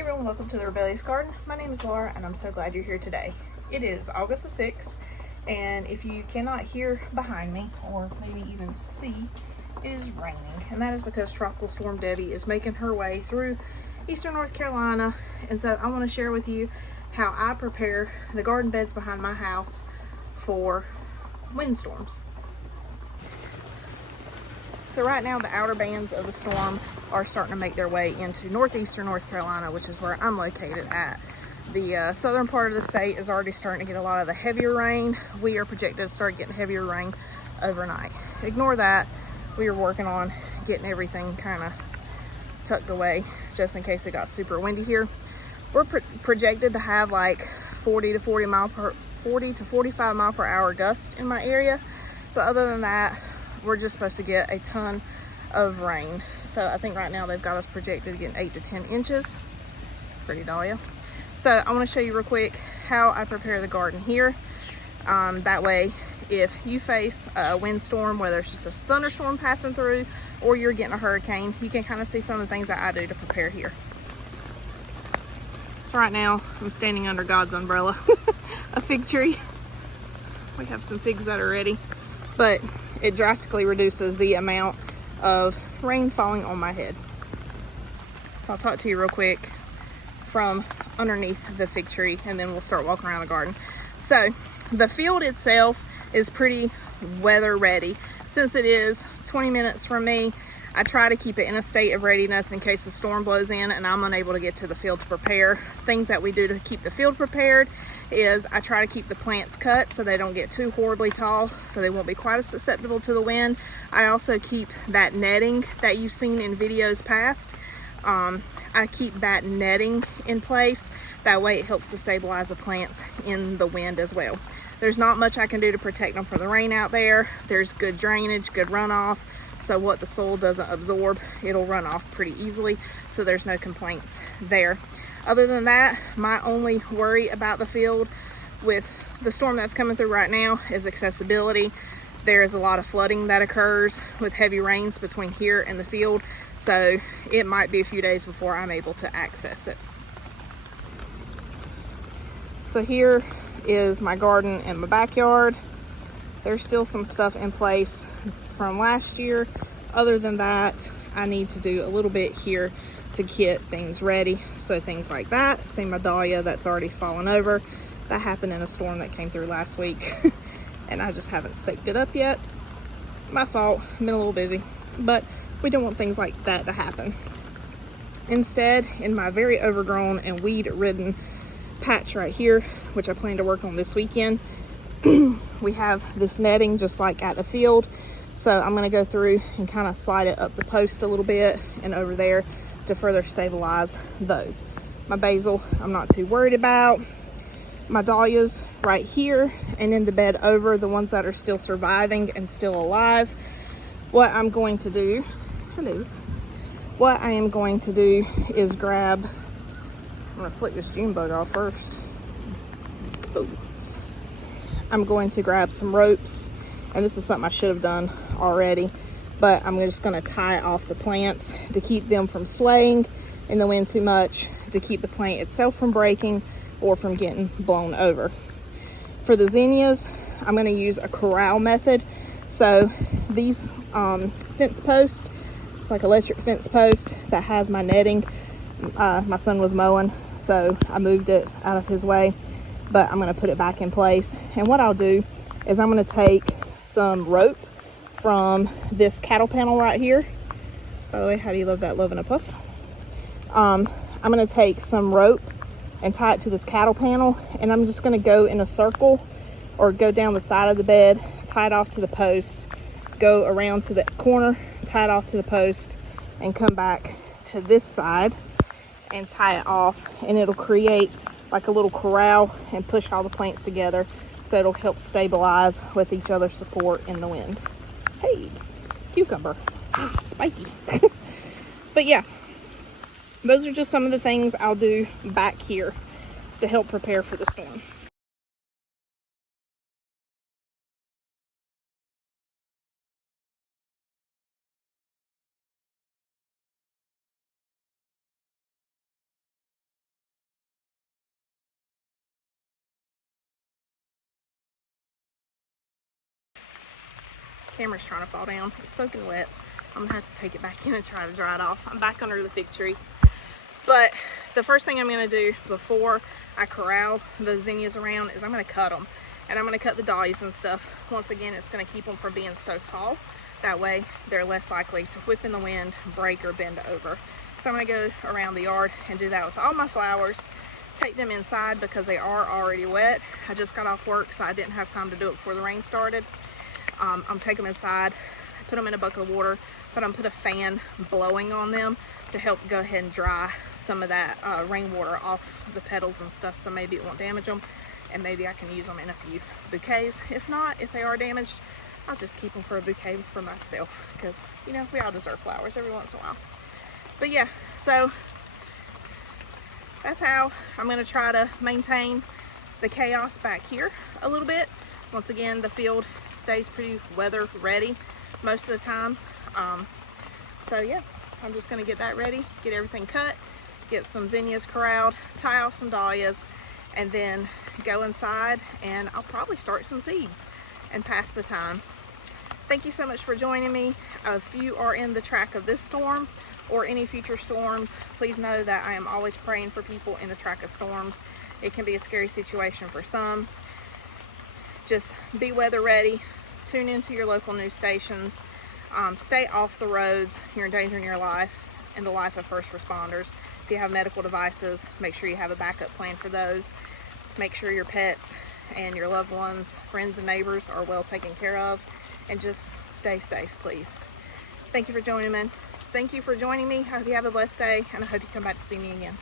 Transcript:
Hey everyone, welcome to the Rebellious Garden. My name is Laura and I'm so glad you're here today. It is August the 6th and if you cannot hear behind me or maybe even see, it is raining, and that is because Tropical Storm Debbie is making her way through eastern North Carolina. And so I want to share with you how I prepare the garden beds behind my house for windstorms. So right now the outer bands of the storm are starting to make their way into northeastern North Carolina, which is where I'm located at. The southern part of the state is already starting to get a lot of the heavier rain. We are projected to start getting heavier rain overnight. Ignore that. We are working on getting everything kind of tucked away just in case it got super windy here. We're projected to have like 40 to 45 mile per hour gusts in my area. But other than that, we're just supposed to get a ton of rain. So I think right now they've got us projected to get 8 to 10 inches. Pretty Dahlia. So I want to show you real quick how I prepare the garden here. That way, if you face a windstorm, whether it's just a thunderstorm passing through or you're getting a hurricane, you can kind of see some of the things that I do to prepare here. So right now I'm standing under God's umbrella, a fig tree. We have some figs that are ready, but it drastically reduces the amount of rain falling on my head. So I'll talk to you real quick from underneath the fig tree and then we'll start walking around the garden. So the field itself is pretty weather ready. Since it is 20 minutes from me, I try to keep it in a state of readiness in case the storm blows in and I'm unable to get to the field to prepare. Things that we do to keep the field prepared is I try to keep the plants cut so they don't get too horribly tall, so they won't be quite as susceptible to the wind. I also keep that netting that you've seen in videos past. I keep that netting in place. That way it helps to stabilize the plants in the wind as well. There's not much I can do to protect them from the rain out there. There's good drainage, good runoff. So what the soil doesn't absorb, it'll run off pretty easily. So there's no complaints there. Other than that, my only worry about the field with the storm that's coming through right now is accessibility. There is a lot of flooding that occurs with heavy rains between here and the field. So it might be a few days before I'm able to access it. So here is my garden and my backyard. There's still some stuff in place from last year. Other than that, I need to do a little bit here to get things ready. So things like that. See my dahlia that's already fallen over. That happened in a storm that came through last week. And I just haven't staked it up yet. My fault, I've been a little busy. But we don't want things like that to happen. Instead, in my very overgrown and weed-ridden patch right here, which I plan to work on this weekend, we have this netting just like at the field. So I'm going to go through and kind of slide it up the post a little bit and over there to further stabilize those. My basil, I'm not too worried about. My dahlias right here and in the bed over, the ones that are still surviving and still alive. What I'm going to do, what I am going to do is grab, I'm going to flick this June bug off first. Oh. I'm going to grab some ropes, and this is something I should have done already, but I'm just going to tie off the plants to keep them from swaying in the wind too much, to keep the plant itself from breaking or from getting blown over. For the zinnias, I'm going to use a corral method. So these fence posts, it's like electric fence post that has my netting. My son was mowing, so I moved it out of his way, but I'm going to put it back in place. And what I'll do is I'm going to take some rope from this cattle panel right here. By the way, how do you love that love and a puff? I'm going to take some rope and tie it to this cattle panel, and I'm just going to go in a circle or go down the side of the bed, tie it off to the post, go around to the corner, tie it off to the post, and come back to this side and tie it off, and it'll create like a little corral and push all the plants together, so it'll help stabilize with each other's support in the wind. Hey, cucumber, spiky. But yeah, those are just some of the things I'll do back here to help prepare for the storm. camera's trying to fall down. It's soaking wet. I'm gonna have to take it back in and try to dry it off. I'm back under the fig tree. But the first thing I'm gonna do before I corral those zinnias around is I'm gonna cut them. And I'm gonna cut the dahlias and stuff. Once again, it's gonna keep them from being so tall. That way they're less likely to whip in the wind, break, or bend over. So I'm gonna go around the yard and do that with all my flowers. Take them inside because they are already wet. I just got off work, so I didn't have time to do it before the rain started. I'm take them inside, put them in a bucket of water, but I'm put a fan blowing on them to help go ahead and dry some of that rainwater off the petals and stuff, so maybe it won't damage them, and maybe I can use them in a few bouquets. If not, if they are damaged, I'll just keep them for a bouquet for myself, because, you know, we all deserve flowers every once in a while. But yeah, so that's how I'm going to try to maintain the chaos back here a little bit. Once again, the field stays pretty weather ready most of the time. So yeah, I'm just going to get that ready, get everything cut, get some zinnias corralled, tie off some dahlias, and then go inside and I'll probably start some seeds and pass the time. Thank you so much for joining me. If you are in the track of this storm or any future storms, please know that I am always praying for people in the track of storms. It can be a scary situation for some. Just be weather ready, tune into your local news stations, stay off the roads. You're endangering your life and the life of first responders. If you have medical devices, make sure you have a backup plan for those. Make sure your pets and your loved ones, friends and neighbors are well taken care of, and just stay safe, please. Thank you for joining me. Thank you for joining me. I hope you have a blessed day, and I hope you come back to see me again.